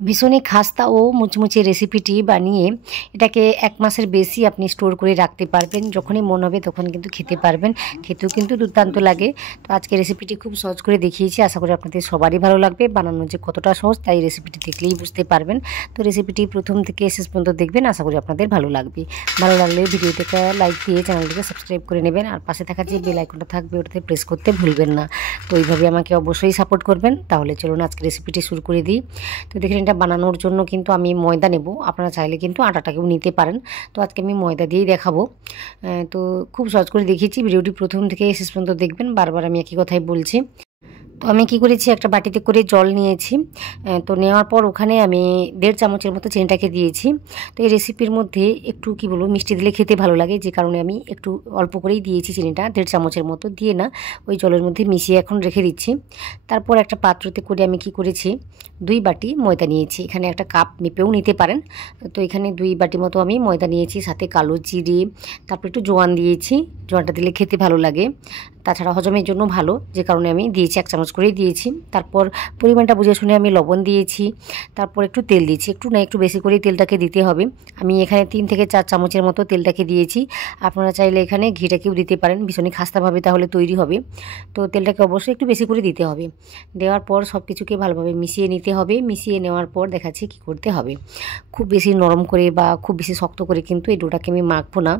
ভীষণই খাস্তা ও মুচমুচে রেসিপিটি বানিয়ে এটাকে 1 মাসের বেশি আপনি স্টোর করে রাখতে পারবেন। যখনই মন হবে তখন কিন্তু খেতে পারবেন। খেতেও কিন্তু দুর্দান্ত লাগে। তো আজকে রেসিপিটি খুব সহজ করে দেখিয়েছি। আশা করি আপনাদের সবারই ভালো লাগবে। বানানো যে কতটা সহজ তাই রেসিপিটি দেখলেই বুঝতে পারবেন। তো রেসিপিটি প্রথম থেকে শেষ পর্যন্ত দেখবেন। আশা করি আপনাদের ভালো লাগবে। ভালো লাগলে ভিডিওতে একটা লাইক দিয়ে চ্যানেলটিকে সাবস্ক্রাইব করে নেবেন। আর পাশে থাকা যে বেল আইকনটা থাকবে ওটাতে প্রেস করতে ভুলবেন না। তো এইভাবে আমাকে অবশ্যই সাপোর্ট করবেন। তাহলে চলুন আজকে রেসিপিটি শুরু করে দিই। তো দেখেন এটা বানানোর জন্য কিন্তু আমি ময়দা নেব। আপনারা চাইলে কিন্তু আটাটাকেও নিতে পারেন। তো আজকে আমি ময়দা দিয়েই দেখাবো। তো খুব সহজ করে দেখিয়েছি। ভিডিওটি প্রথম থেকে শেষ পর্যন্ত দেখবেন। বারবার আমি একই কথাই বলছি। তো আমি কি করেছি, একটা বাটিতে করে জল নিয়েছি। তো নেওয়ার পর ওখানে আমি 1.5 চামচের মতো চিনিটাকে দিয়েছি। তো এই রেসিপির মধ্যে একটু কি বলবো, মিষ্টি দিলে খেতে ভালো লাগে, যে কারণে আমি একটু অল্প করেই দিয়েছি চিনিটা, 1.5 চামচের মতো দিয়ে না ওই জলের মধ্যে মিশিয়ে এখন রেখে দিচ্ছি। তারপর একটা পাত্রতে করে আমি কি করেছি, 2 বাটি ময়দা নিয়েছি। এখানে একটা কাপ মেপেও নিতে পারেন। তো এখানে 2 বাটি মতো আমি ময়দা নিয়েছি, সাথে কালো জিরে, তারপর একটু জোয়ান দিয়েছি। জোয়ানটা দিলে খেতে ভালো লাগে, তাছাড়া হজমের জন্য ভালো, যে কারণে আমি দিয়েছি, 1 চামচ করেই দিয়েছি। তারপর পরিমাণটা বুঝে শুনে আমি লবণ দিয়েছি। তারপর একটু তেল দিয়েছি, একটু না একটু বেশি করেই তেলটাকে দিতে হবে। আমি এখানে 3 থেকে 4 চামচের মতো তেলটাকে দিয়েছি। আপনারা চাইলে এখানে ঘিটাকেও দিতে পারেন, ভীষণই খাস্তাভাবে তাহলে তৈরি হবে। তো তেলটাকে অবশ্যই একটু বেশি করে দিতে হবে। দেওয়ার পর সব কিছুকে ভালোভাবে মিশিয়ে নিতে হবে। মিশিয়ে নেওয়ার পর দেখাচ্ছি কী করতে হবে। খুব বেশি নরম করে বা খুব বেশি শক্ত করে কিন্তু এই ডোটাকে আমি মাখবো না।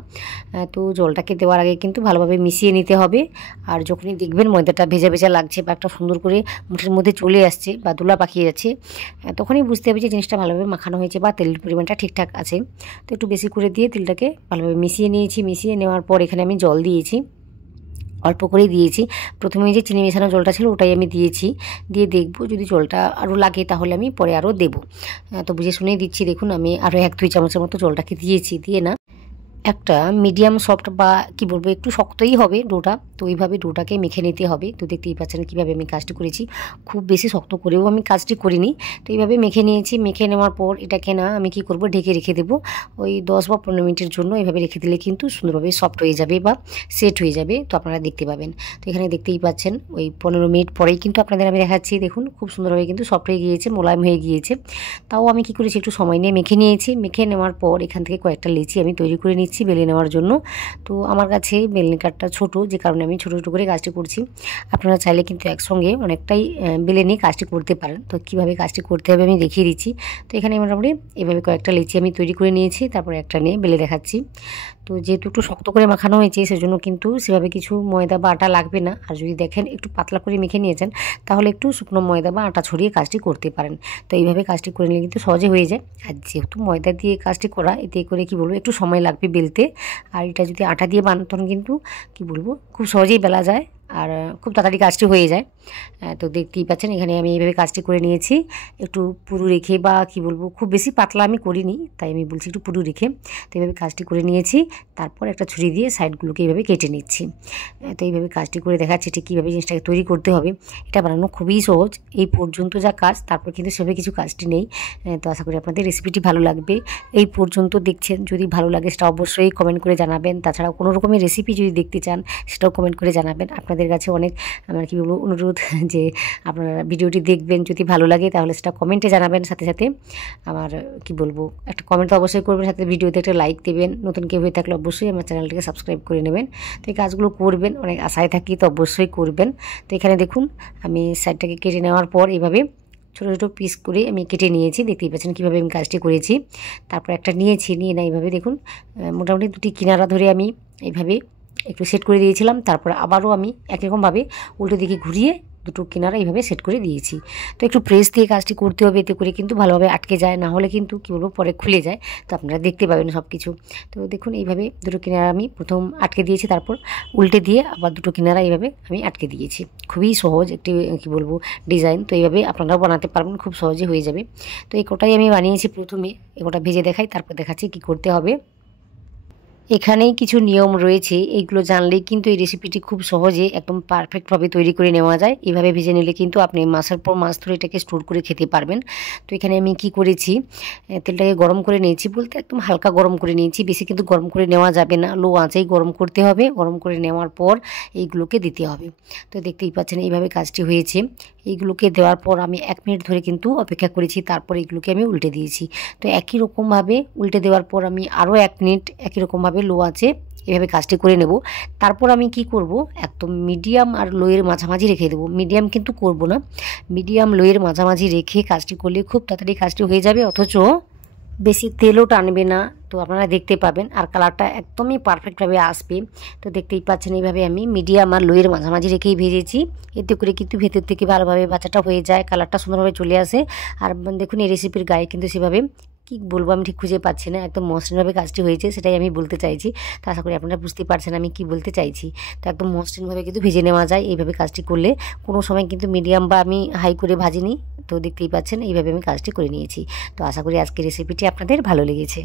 তো জলটাকে দেওয়ার আগে কিন্তু ভালোভাবে মিশিয়ে নিতে হবে। আর যখনই দেখবেন ময়দাটা ভেজা ভেজা লাগছে বা একটা সুন্দর করে মুঠের মধ্যে চলে আসছে বা দোলা পাকিয়ে যাচ্ছে, তখনই বুঝতে হবে যে জিনিসটা ভালোভাবে মাখানো হয়েছে বা তেলের পরিমাণটা ঠিকঠাক আছে। তো একটু বেশি করে দিয়ে তেলটাকে ভালোভাবে মিশিয়ে নিয়েছি। মিশিয়ে নেওয়ার পর এখানে আমি জল দিয়েছি, অল্প করেই দিয়েছি। প্রথমে যে চিনি মেশানো জলটা ছিল ওটাই আমি দিয়েছি। দিয়ে দেখব যদি জলটা আরও লাগে তাহলে আমি পরে আরও দেবো। তো বুঝে শুনেই দিচ্ছি। দেখুন আমি আরও 1-2 চামচের মতো জলটাকে দিয়েছি। দিয়ে না একটা মিডিয়াম সফট বা কি বলবো, একটু শক্তই হবে ডোটা। তো ওইভাবে ডোটাকে মেখে নিতে হবে। তো দেখতেই পাচ্ছেন কীভাবে আমি কাজটি করেছি। খুব বেশি শক্ত করেও আমি কাজটি করিনি। তো এইভাবে মেখে নিয়েছি। মেখে নেওয়ার পর এটাকে না আমি কি করব, ঢেকে রেখে দেবো ওই 10 বা 15 মিনিটের জন্য। এইভাবে রেখে দিলে কিন্তু সুন্দরভাবে সফট হয়ে যাবে বা সেট হয়ে যাবে। তো আপনারা দেখতে পাবেন। তো এখানে দেখতেই পাচ্ছেন ওই 15 মিনিট পরেই কিন্তু আপনাদের আমি দেখাচ্ছি। দেখুন খুব সুন্দরভাবে কিন্তু সফট হয়ে গিয়েছে, মোলায়েম হয়ে গিয়েছে। তাও আমি কি করেছি, একটু সময় নিয়ে মেখে নিয়েছি। মেখে নেওয়ার পর এখান থেকে কয়েকটা লেচি আমি তৈরি করে নিচ্ছি বেলে নেওয়ার জন্য। তো আমার কাছে বেলনি কাঠটা ছোট, যে কারণে আমি ছোটো ছোটো করে কাজটি করছি। আপনারা চাইলে কিন্তু একসঙ্গে অনেকটাই বেলে নিয়ে কাজটি করতে পারেন। তো কীভাবে কাজটি করতে হবে আমি দেখিয়ে দিচ্ছি। তো এখানে মোটামুটি এভাবে কয়েকটা লেচি আমি তৈরি করে নিয়েছি, তারপরে একটা নিয়ে বেলে দেখাচ্ছি। তো যেহেতু একটু শক্ত করে মাখানো হয়েছে সেজন্য কিন্তু সেভাবে কিছু ময়দা বা আটা লাগবে না। আর যদি দেখেন একটু পাতলা করে মেখে নিয়েছেন তাহলে একটু শুকনো ময়দা বা আটা ছড়িয়ে কাজটি করতে পারেন। তো এইভাবে কাজটি করে নিলে কিন্তু সহজে হয়ে যায়। আর যেহেতু ময়দা দিয়ে কাজটি করা, এতে করে কি বলবো, একটু সময় লাগবে বেলতে। আর এটা যদি আটা দিয়ে বানাতেন কিন্তু কি বলবো, খুব সহজেই বেলা যায় আর খুব তাড়াতাড়ি কাজটি হয়ে যায়। তো দেখতেই পাচ্ছেন এখানে আমি এইভাবে কাজটি করে নিয়েছি। একটু পুরু রেখে বা কি বলবো, খুব বেশি পাতলা আমি করিনি, তাই আমি বলছি একটু পুরু রেখে। তো এইভাবে কাজটি করে নিয়েছি। তারপর একটা ছুরি দিয়ে সাইডগুলোকে এইভাবে কেটে নিচ্ছি। তো এইভাবে কাজটি করে দেখাচ্ছি ঠিক কীভাবে জিনিসটাকে তৈরি করতে হবে। এটা বানানো খুবই সহজ। এই পর্যন্ত যা কাজ, তারপর কিন্তু সেভাবে কিছু কাজটি নেই। তো আশা করি আপনাদের রেসিপিটি ভালো লাগবে। এই পর্যন্ত দেখছেন, যদি ভালো লাগে সেটা অবশ্যই কমেন্ট করে জানাবেন। তাছাড়া কোনো রকমের রেসিপি যদি দেখতে চান সেটাও কমেন্ট করে জানাবেন। আপনাদের কাছে অনেক আমার কি বলবো অনুরোধ যে আপনারা ভিডিওটি দেখবেন, যদি ভালো লাগে তাহলে সেটা কমেন্টে জানাবেন। সাথে সাথে আমার কি বলবো, একটা কমেন্ট তো অবশ্যই করবেন, সাথে ভিডিওতে একটা লাইক দেবেন। নতুন কেউ হয়ে থাকলে অবশ্যই আমার চ্যানেলটিকে সাবস্ক্রাইব করে নেবেন। তো এই কাজগুলো করবেন, অনেক আশায় থাকি, তো অবশ্যই করবেন। তো এখানে দেখুন আমি সাইডটাকে কেটে নেওয়ার পর এইভাবে ছোটো ছোটো পিস করে আমি কেটে নিয়েছি। দেখতেই পাচ্ছেন কীভাবে আমি কাজটি করেছি। তারপর একটা নিয়েছি, নিয়ে না এইভাবে দেখুন মোটামুটি 2টি কিনারা ধরে আমি এইভাবে একটু সেট করে দিয়েছিলাম। তারপরে আবারও আমি একরকমভাবে উল্টো দিকে ঘুরিয়ে 2টো কিনারা এইভাবে সেট করে দিয়েছি। তো একটু প্রেস দিয়ে কাজটি করতে হবে, এতে করে কিন্তু ভালোভাবে আটকে যায়, না হলে কিন্তু কী বলবো পরে খুলে যায়। তো আপনারা দেখতে পাবেন সব কিছু। তো দেখুন এইভাবে 2টো কিনারা আমি প্রথম আটকে দিয়েছি, তারপর উল্টে দিয়ে আবার 2টো কিনারা এইভাবে আমি আটকে দিয়েছি। খুবই সহজ একটি কী বলবো ডিজাইন। তো এইভাবে আপনারাও বানাতে পারবেন, খুব সহজে হয়ে যাবে। তো এই কোটাই আমি বানিয়েছি প্রথমে। এগোটা ভেজে দেখাই, তারপর দেখাচ্ছি কী করতে হবে। এখানেই কিছু নিয়ম রয়েছে, এইগুলো জানলেই কিন্তু এই রেসিপিটি খুব সহজে একদম পারফেক্টভাবে তৈরি করে নেওয়া যায়। এভাবে ভেজে নিলে কিন্তু আপনি মাসের পর মাস ধরে এটাকে স্টোর করে খেতে পারবেন। তো এখানে আমি কি করেছি, তেলটাকে গরম করে নিয়েছি, বলতে একদম হালকা গরম করে নিয়েছি, বেশি কিন্তু গরম করে নেওয়া যাবে না, লো আঁচেই গরম করতে হবে। গরম করে নেওয়ার পর এইগুলোকে দিতে হবে। তো দেখতেই পাচ্ছেন এইভাবে কাজটি হয়েছে। এইগুলোকে দেওয়ার পর আমি 1 মিনিট ধরে কিন্তু অপেক্ষা করেছি, তারপর এগুলোকে আমি উল্টে দিয়েছি। তো একই রকমভাবে উল্টে দেওয়ার পর আমি আরও 1 মিনিট একই রকমভাবে লো আঁচে এভাবে কাজটি করে নেব। তারপর আমি কি করব, একদম মিডিয়াম আর লোয়ের মাঝামাঝি রেখে দেবো। মিডিয়াম কিন্তু করব না, মিডিয়াম লোয়ের মাঝামাঝি রেখে কাজটি করলে খুব তাড়াতাড়ি কাজটি হয়ে যাবে, অথচ বেশি তেলও টানবে না। তো আপনারা দেখতে পাবেন আর কালারটা একদমই পারফেক্টভাবে আসবে। তো দেখতেই পাচ্ছেন এইভাবে আমি মিডিয়াম আর লোয়ের মাঝামাঝি রেখেই ভেজেছি। এতে করে কিন্তু ভেতর থেকে ভালোভাবে ভাজাটা হয়ে যায়, কালারটা সুন্দরভাবে চলে আসে। আর দেখুন এই রেসিপির গায়ে কিন্তু সেভাবে কী বলবো আমি ঠিক খুঁজে পাচ্ছি না, একদম মসৃণভাবে কাজটি হয়েছে, সেটাই আমি বলতে চাইছি। তো আশা করি আপনারা বুঝতেই পারছেন আমি কি বলতে চাইছি। তো একদম মসৃণভাবে কিন্তু ভেজে নেওয়া যায় এইভাবে কাজটি করলে, কোনো সময় কিন্তু মিডিয়াম বা আমি হাই করে ভাজিনি। তো দেখতেই পাচ্ছেন এইভাবে আমি কাজটি করে নিয়েছি। তো আশা করি আজকের রেসিপিটি আপনাদের ভালো লেগেছে।